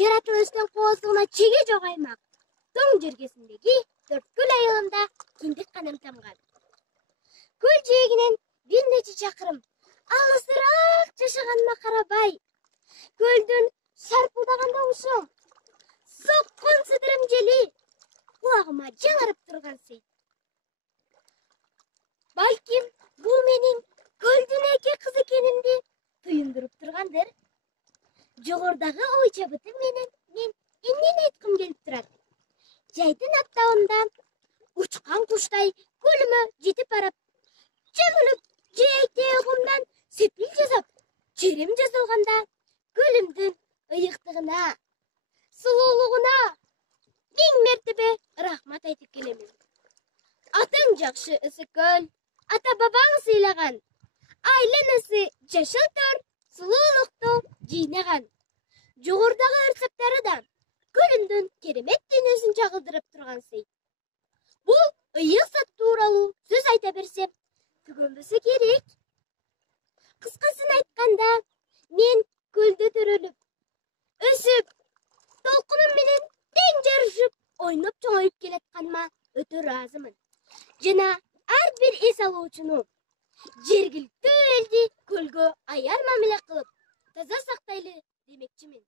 жаратылып өскөн кооздугуна чеге жок аймак. Тоң жергесиндеги Төрткөл айылында киндик каным тамган. Көл жээгинен бир нече чакырым алысыраак жашаганына карабай, көлдүн шарпылдаган добушу, соккон сыдырым жели кулагыма жаңырып турган сейт. Балким, бул менин көлдүн эки кыз экенимди туюндуруп тургандыр. Жогордагы ой чабытым менен мен эмнени айткым келип турат? Жайдын аттабында учкан куштай көлүмө жетип барып, чөмүлүп жээктеги кумдан сепил жасап, черем жасалганда көлүмдүн ыйыктыгына, сулуулугуна миң мертебе рахмат айтып келемин. Атың жакшы ысык көл, ата бабаң сыйлаган, айланасы жашыл тор, сулуулукту жыйнаган. Жогордагы ырсаптары да көлүмдүн керемет дүйнөсүн чагылдырып турган сейт. Бул ыйык зат тууралуу сөз айта берсем, түгөнбөсө керек. Кыскасын айтканда, мен көлдө төрөлүп, өсүп, толкунум менен тең жарышып, ойноп чоңоюп келатканыма өтө ыраазымын. Жана ар бир эс алуучуну жергиликтүү элди көлгө аяр мамиле кылып, таза сактайлы демекчимин.